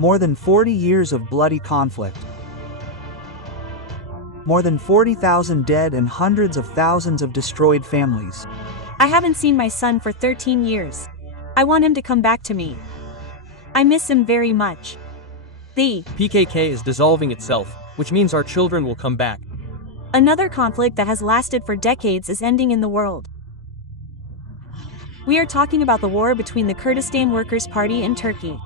More than 40 years of bloody conflict. More than 40,000 dead and hundreds of thousands of destroyed families. I haven't seen my son for 13 years. I want him to come back to me. I miss him very much. The PKK is dissolving itself, which means our children will come back. Another conflict that has lasted for decades is ending in the world. We are talking about the war between the Kurdistan Workers' Party and Turkey.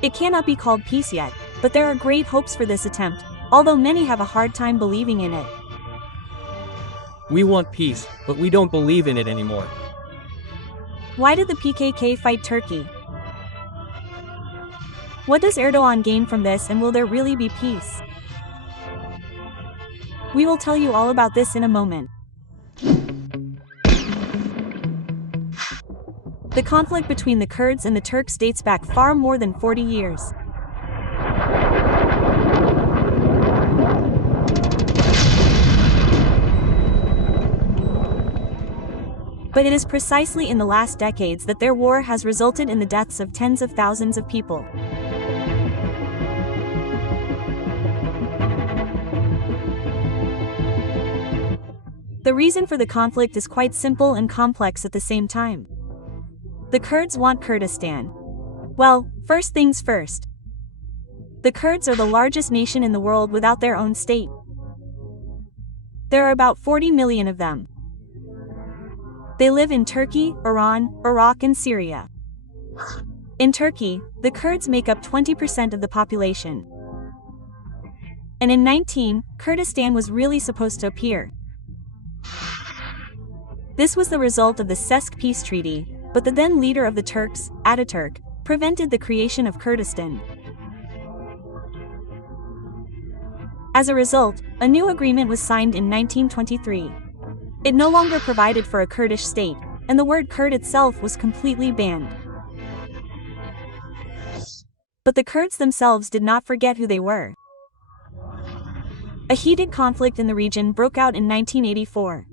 It cannot be called peace yet, but there are great hopes for this attempt, although many have a hard time believing in it. We want peace, but we don't believe in it anymore. Why did the PKK fight Turkey? What does Erdogan gain from this, and will there really be peace? We will tell you all about this in a moment. The conflict between the Kurds and the Turks dates back far more than 40 years. But it is precisely in the last decades that their war has resulted in the deaths of tens of thousands of people. The reason for the conflict is quite simple and complex at the same time. The Kurds want Kurdistan. Well, first things first. The Kurds are the largest nation in the world without their own state. There are about 40 million of them. They live in Turkey, Iran, Iraq, and Syria. In Turkey, the Kurds make up 20% of the population. And in 19, Kurdistan was really supposed to appear. This was the result of the Sesk peace treaty, but the then leader of the Turks, Ataturk, prevented the creation of Kurdistan. As a result, a new agreement was signed in 1923. It no longer provided for a Kurdish state, and the word Kurd itself was completely banned. But the Kurds themselves did not forget who they were. A heated conflict in the region broke out in 1984.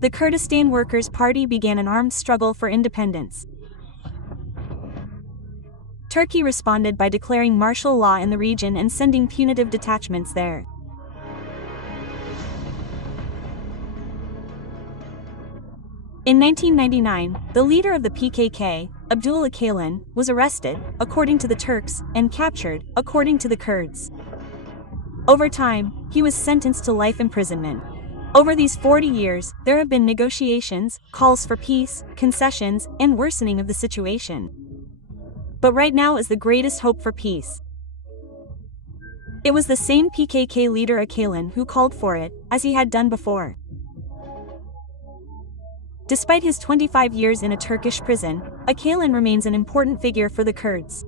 The Kurdistan Workers' Party began an armed struggle for independence. Turkey responded by declaring martial law in the region and sending punitive detachments there. In 1999, the leader of the PKK, Abdullah Öcalan, was arrested, according to the Turks, and captured, according to the Kurds. Over time, he was sentenced to life imprisonment. Over these 40 years, there have been negotiations, calls for peace, concessions, and worsening of the situation. But right now is the greatest hope for peace. It was the same PKK leader Öcalan who called for it, as he had done before. Despite his 25 years in a Turkish prison, Öcalan remains an important figure for the Kurds.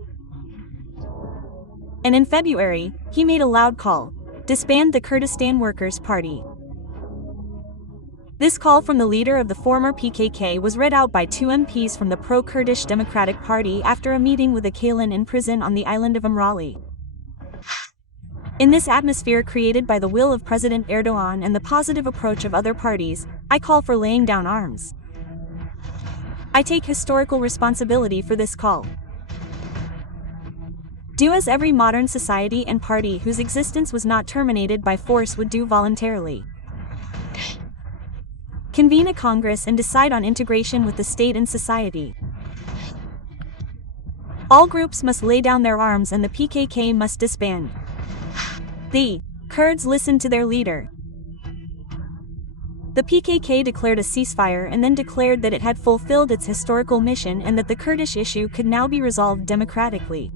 And in February, he made a loud call: disband the Kurdistan Workers' Party. This call from the leader of the former PKK was read out by 2 MPs from the pro-Kurdish Democratic Party after a meeting with Öcalan in prison on the island of Imrali. In this atmosphere created by the will of President Erdogan and the positive approach of other parties, I call for laying down arms. I take historical responsibility for this call. Do as every modern society and party whose existence was not terminated by force would do voluntarily. Convene a Congress and decide on integration with the state and society. All groups must lay down their arms and the PKK must disband. The Kurds listened to their leader. The PKK declared a ceasefire and then declared that it had fulfilled its historical mission and that the Kurdish issue could now be resolved democratically.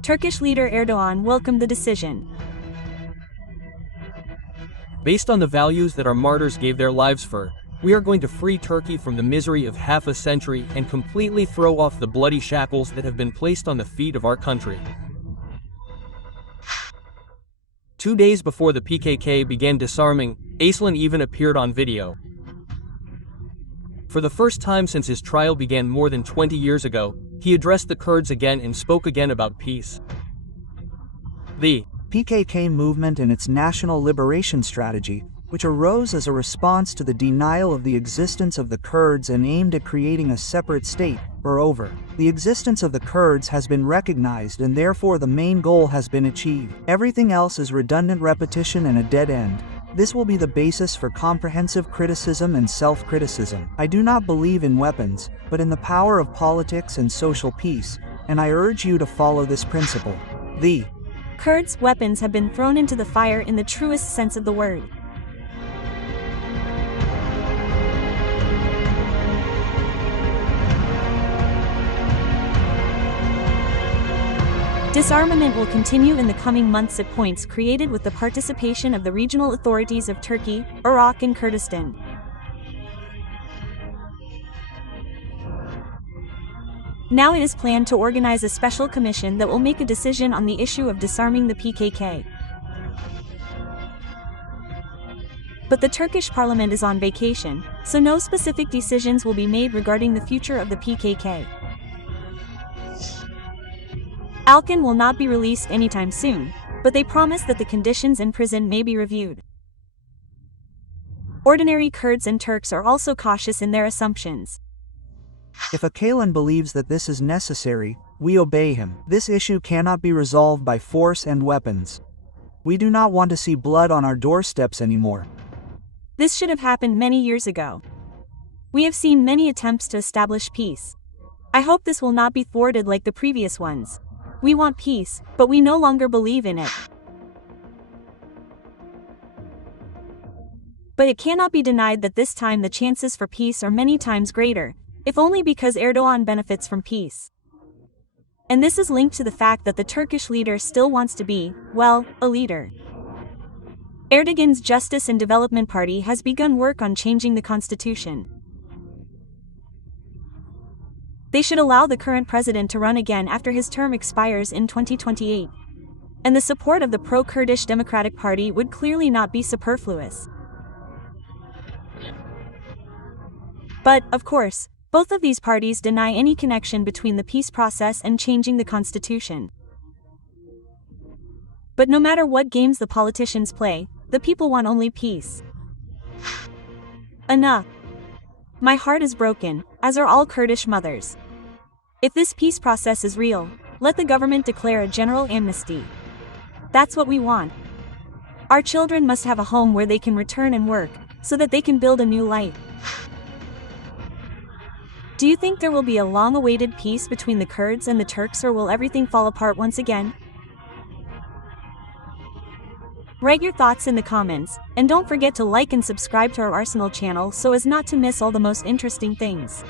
Turkish leader Erdogan welcomed the decision. Based on the values that our martyrs gave their lives for, we are going to free Turkey from the misery of half a century and completely throw off the bloody shackles that have been placed on the feet of our country. 2 days before the PKK began disarming, Öcalan even appeared on video. For the first time since his trial began more than 20 years ago, he addressed the Kurds again and spoke again about peace. The PKK movement and its national liberation strategy which arose as a response to the denial of the existence of the Kurds and aimed at creating a separate state, are over. The existence of the Kurds has been recognized and therefore the main goal has been achieved. Everything else is redundant repetition and a dead end. This will be the basis for comprehensive criticism and self-criticism. I do not believe in weapons, but in the power of politics and social peace, and I urge you to follow this principle. The Kurds' weapons have been thrown into the fire in the truest sense of the word. Disarmament will continue in the coming months at points created with the participation of the regional authorities of Turkey, Iraq and Kurdistan. Now it is planned to organize a special commission that will make a decision on the issue of disarming the PKK. But the Turkish parliament is on vacation, so no specific decisions will be made regarding the future of the PKK. Alkan will not be released anytime soon, but they promise that the conditions in prison may be reviewed. Ordinary Kurds and Turks are also cautious in their assumptions. If Öcalan believes that this is necessary, we obey him. This issue cannot be resolved by force and weapons. We do not want to see blood on our doorsteps anymore. This should have happened many years ago. We have seen many attempts to establish peace. I hope this will not be thwarted like the previous ones. We want peace, but we no longer believe in it. But it cannot be denied that this time the chances for peace are many times greater, if only because Erdogan benefits from peace. And this is linked to the fact that the Turkish leader still wants to be, well, a leader. Erdogan's Justice and Development Party has begun work on changing the constitution. They should allow the current president to run again after his term expires in 2028. And the support of the pro-Kurdish Democratic Party would clearly not be superfluous. But, of course, both of these parties deny any connection between the peace process and changing the constitution. But no matter what games the politicians play, the people want only peace. Enough. My heart is broken, as are all Kurdish mothers. If this peace process is real, let the government declare a general amnesty. That's what we want. Our children must have a home where they can return and work, so that they can build a new life. Do you think there will be a long-awaited peace between the Kurds and the Turks, or will everything fall apart once again? Write your thoughts in the comments, and don't forget to like and subscribe to our Arsenal channel so as not to miss all the most interesting things.